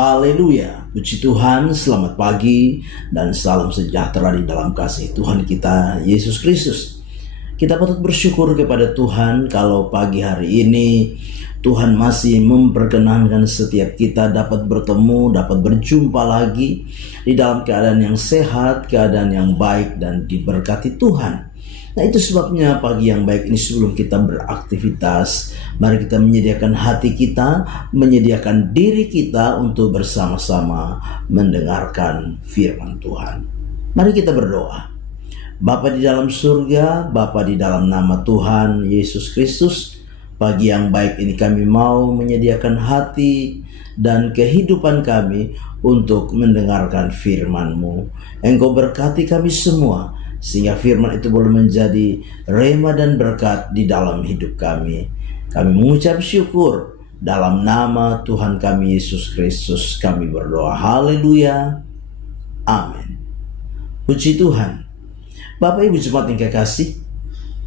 Haleluya, puji Tuhan, selamat pagi dan salam sejahtera di dalam kasih Tuhan kita Yesus Kristus. Kita patut bersyukur kepada Tuhan kalau pagi hari ini Tuhan masih memperkenankan setiap kita dapat bertemu, dapat berjumpa lagi di dalam keadaan yang sehat, keadaan yang baik dan diberkati Tuhan. Nah, itu sebabnya pagi yang baik ini sebelum kita beraktivitas, mari kita menyediakan hati kita, menyediakan diri kita untuk bersama-sama mendengarkan firman Tuhan. Mari kita berdoa. Bapa di dalam surga, Bapa di dalam nama Tuhan Yesus Kristus, pagi yang baik ini kami mau menyediakan hati dan kehidupan kami untuk mendengarkan firman-Mu. Engkau berkati kami semua, sehingga firman itu boleh menjadi rema dan berkat di dalam hidup kami. Kami mengucap syukur dalam nama Tuhan kami Yesus Kristus kami berdoa. Haleluya. Amin. Puji Tuhan. Bapak Ibu jemaat yang kekasih,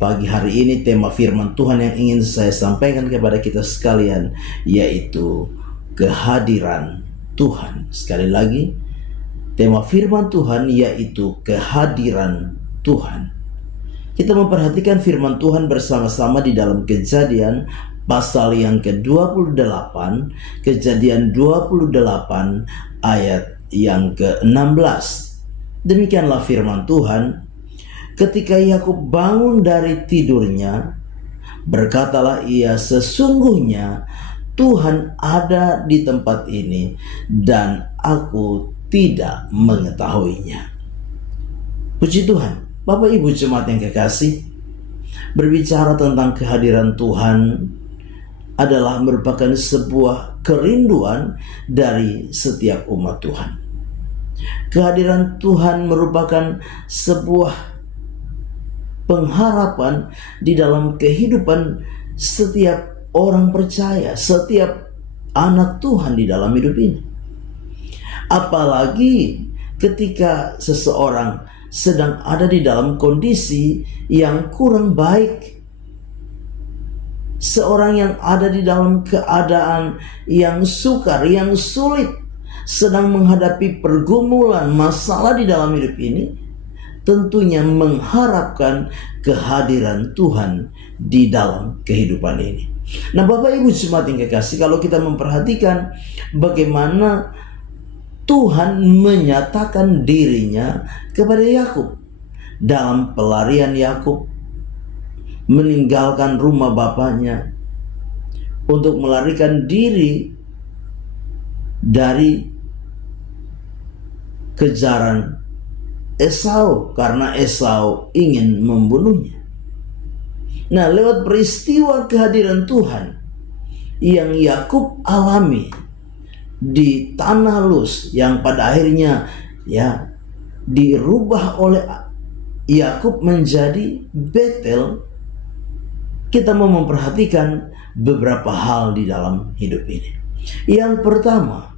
pagi hari ini tema firman Tuhan yang ingin saya sampaikan kepada kita sekalian yaitu kehadiran Tuhan. Sekali lagi, tema firman Tuhan yaitu kehadiran Tuhan. Kita memperhatikan firman Tuhan bersama-sama di dalam Kejadian pasal yang ke-28, Kejadian 28 ayat yang ke-16. Demikianlah firman Tuhan. Ketika Yakub bangun dari tidurnya, berkatalah ia, sesungguhnya Tuhan ada di tempat ini dan aku tidak mengetahuinya. Puji Tuhan. Bapak Ibu jemaat yang kekasih, berbicara tentang kehadiran Tuhan adalah merupakan sebuah kerinduan dari setiap umat Tuhan. Kehadiran Tuhan merupakan sebuah pengharapan di dalam kehidupan setiap orang percaya, setiap anak Tuhan di dalam hidup ini. Apalagi ketika seseorang sedang ada di dalam kondisi yang kurang baik. Seorang yang ada di dalam keadaan yang sukar, yang sulit, sedang menghadapi pergumulan, masalah di dalam hidup ini, tentunya mengharapkan kehadiran Tuhan di dalam kehidupan ini. Nah, Bapak Ibu jemaat yang kekasih, kalau kita memperhatikan bagaimana Tuhan menyatakan dirinya kepada Yakub dalam pelarian Yakub meninggalkan rumah bapaknya untuk melarikan diri dari kejaran Esau karena Esau ingin membunuhnya. Nah, lewat peristiwa kehadiran Tuhan yang Yakub alami di tanah Luz yang pada akhirnya dirubah oleh Yakub menjadi Betel, kita mau memperhatikan beberapa hal di dalam hidup ini. Yang pertama,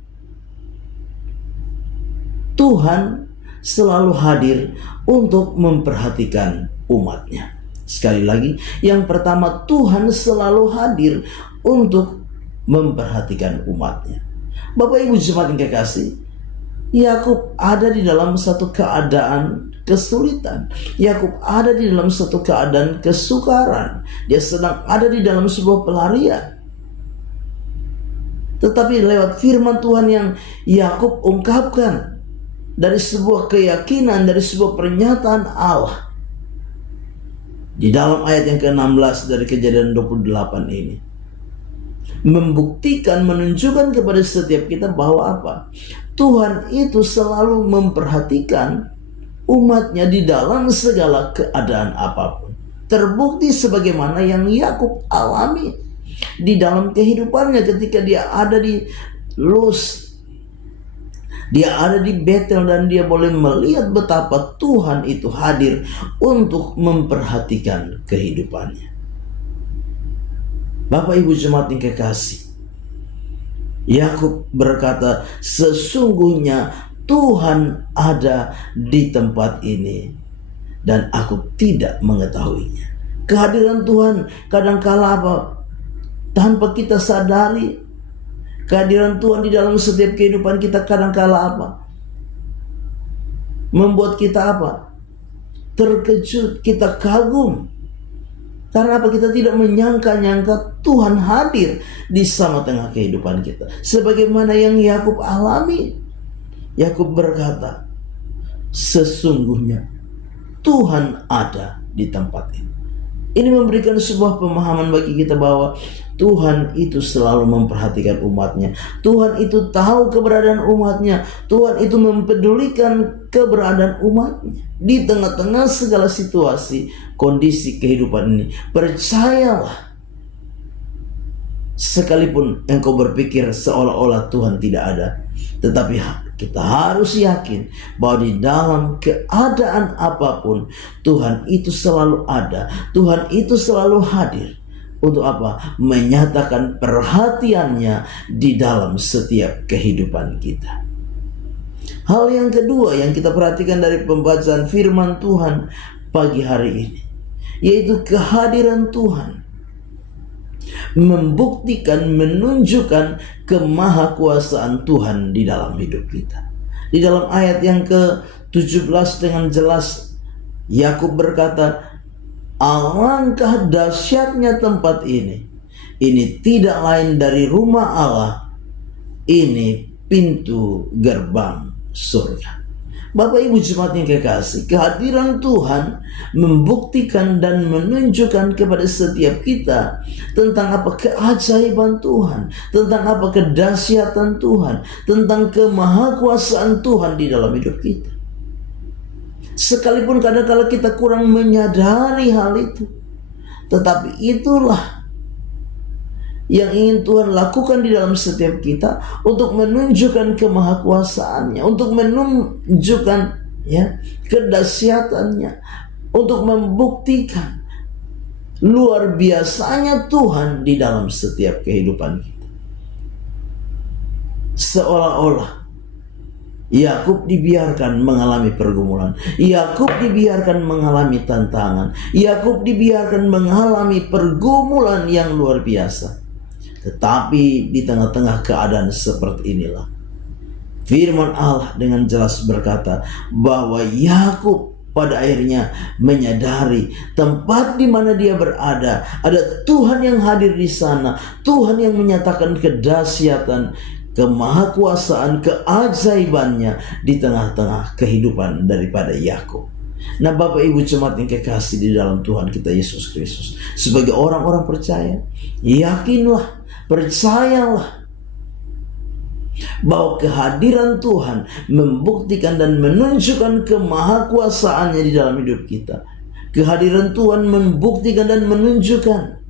Tuhan selalu hadir untuk memperhatikan umatnya. Sekali lagi, yang pertama, Tuhan selalu hadir untuk memperhatikan umatnya. Bapak Ibu jemaat yang kekasih, Yakub ada di dalam satu keadaan kesulitan. Yakub ada di dalam satu keadaan kesukaran. Dia sedang ada di dalam sebuah pelarian. Tetapi lewat firman Tuhan yang Yakub ungkapkan, dari sebuah keyakinan, dari sebuah pernyataan Allah, di dalam ayat yang ke-16 dari Kejadian 28 ini, membuktikan, menunjukkan kepada setiap kita bahwa apa? Tuhan itu selalu memperhatikan umatnya di dalam segala keadaan apapun. Terbukti sebagaimana yang Yakub alami di dalam kehidupannya ketika dia ada di Luz, dia ada di Betel, dan dia boleh melihat betapa Tuhan itu hadir untuk memperhatikan kehidupannya. Bapak Ibu jemaat yang kekasih, Yakub berkata, sesungguhnya Tuhan ada di tempat ini dan aku tidak mengetahuinya. Kehadiran Tuhan kadangkala tanpa kita sadari Kehadiran Tuhan di dalam setiap kehidupan kita kadangkala apa? Membuat kita apa? Terkejut, kita kagum. Karena apa? Kita tidak menyangka-nyangka Tuhan hadir di tengah kehidupan kita. Sebagaimana yang Yakub alami. Yakub berkata, sesungguhnya Tuhan ada di tempat ini. Ini memberikan sebuah pemahaman bagi kita bahwa Tuhan itu selalu memperhatikan umatnya. Tuhan itu tahu keberadaan umatnya. Tuhan itu mempedulikan keberadaan umatnya. Di tengah-tengah segala situasi, kondisi kehidupan ini, percayalah. Sekalipun engkau berpikir seolah-olah Tuhan tidak ada, tetapi kita harus yakin bahwa di dalam keadaan apapun Tuhan itu selalu ada. Tuhan itu selalu hadir. Untuk apa? Menyatakan perhatiannya di dalam setiap kehidupan kita. Hal yang kedua yang kita perhatikan dari pembacaan firman Tuhan pagi hari ini, yaitu kehadiran Tuhan membuktikan, menunjukkan kemahakuasaan Tuhan di dalam hidup kita. Di dalam ayat yang ke-17 dengan jelas Yakub berkata, alangkah dahsyatnya tempat ini. Ini tidak lain dari rumah Allah. Ini pintu gerbang surga. Bapak Ibu jemaat yang kekasih, kehadiran Tuhan membuktikan dan menunjukkan kepada setiap kita tentang apa keajaiban Tuhan, tentang apa kedahsyatan Tuhan, tentang kemahakuasaan Tuhan di dalam hidup kita. Sekalipun kadang-kala kita kurang menyadari hal itu, tetapi itulah yang ingin Tuhan lakukan di dalam setiap kita untuk menunjukkan kemahakuasaannya, untuk menunjukkan kedahsyatannya, untuk membuktikan luar biasanya Tuhan di dalam setiap kehidupan kita. Seolah-olah Yakub dibiarkan mengalami pergumulan, Yakub dibiarkan mengalami tantangan, Yakub dibiarkan mengalami pergumulan yang luar biasa. Tetapi di tengah-tengah keadaan seperti inilah firman Allah dengan jelas berkata bahwa Yakub pada akhirnya menyadari tempat di mana dia berada, ada Tuhan yang hadir di sana, Tuhan yang menyatakan kedahsyatan, kemahakuasaan, keajaibannya di tengah-tengah kehidupan daripada Yakub. Nah, Bapak Ibu jemaat yang kekasih di dalam Tuhan kita Yesus Kristus, sebagai orang-orang percaya, yakinlah, percayalah bahwa kehadiran Tuhan membuktikan dan menunjukkan kemahakuasaannya di dalam hidup kita. Kehadiran Tuhan membuktikan dan menunjukkan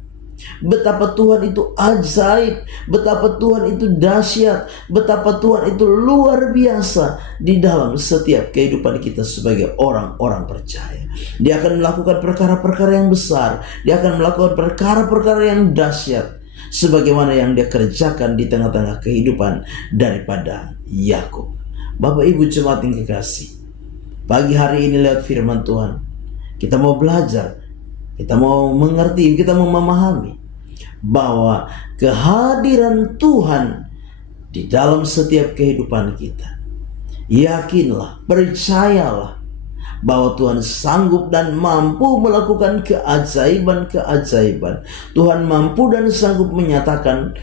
betapa Tuhan itu ajaib, betapa Tuhan itu dahsyat, betapa Tuhan itu luar biasa di dalam setiap kehidupan kita sebagai orang-orang percaya. Dia akan melakukan perkara-perkara yang besar, dia akan melakukan perkara-perkara yang dahsyat, sebagaimana yang dia kerjakan di tengah-tengah kehidupan daripada Yakub. Bapak Ibu jemaat yang kekasih, pagi hari ini lewat firman Tuhan, kita mau belajar, kita mau mengerti, kita mau memahami bahwa kehadiran Tuhan di dalam setiap kehidupan kita. Yakinlah, percayalah bahwa Tuhan sanggup dan mampu melakukan keajaiban-keajaiban. Tuhan mampu dan sanggup menyatakan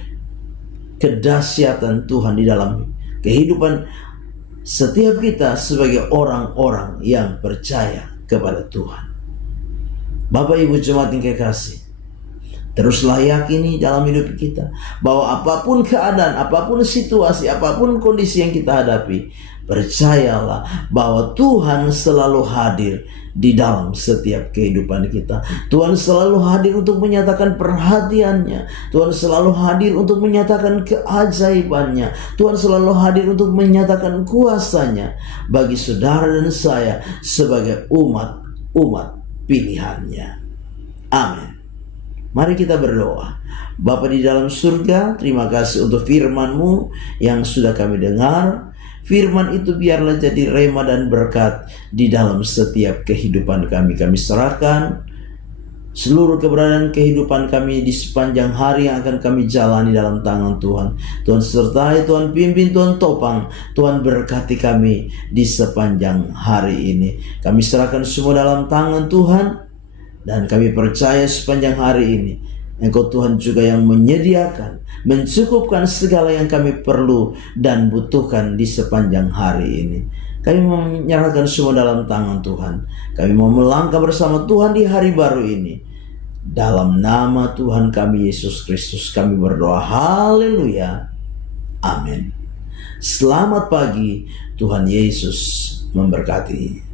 kedahsyatan Tuhan di dalam kehidupan setiap kita sebagai orang-orang yang percaya kepada Tuhan. Bapak Ibu jemaat yang kekasih, teruslah yakini dalam hidup kita bahwa apapun keadaan, apapun situasi, apapun kondisi yang kita hadapi, percayalah bahwa Tuhan selalu hadir di dalam setiap kehidupan kita. Tuhan selalu hadir untuk menyatakan perhatiannya. Tuhan selalu hadir untuk menyatakan keajaibannya. Tuhan selalu hadir untuk menyatakan kuasanya bagi saudara dan saya sebagai umat pilihannya. Amin. Mari kita berdoa. Bapa di dalam surga, terima kasih untuk firman-Mu yang sudah kami dengar. Firman itu biarlah jadi rema dan berkat di dalam setiap kehidupan kami. Kami serahkan Seluruh keberadaan kehidupan kami di sepanjang hari yang akan kami jalani dalam tangan Tuhan. Tuhan sertai, Tuhan pimpin, Tuhan topang, Tuhan berkati kami di sepanjang hari ini. Kami serahkan semua dalam tangan Tuhan, dan kami percaya sepanjang hari ini Engkau Tuhan juga yang menyediakan, mencukupkan segala yang kami perlu dan butuhkan di sepanjang hari ini. Kami menyerahkan semua dalam tangan Tuhan. Kami mau melangkah bersama Tuhan di hari baru ini. Dalam nama Tuhan kami Yesus Kristus kami berdoa. Haleluya. Amin. Selamat pagi. Tuhan Yesus memberkati.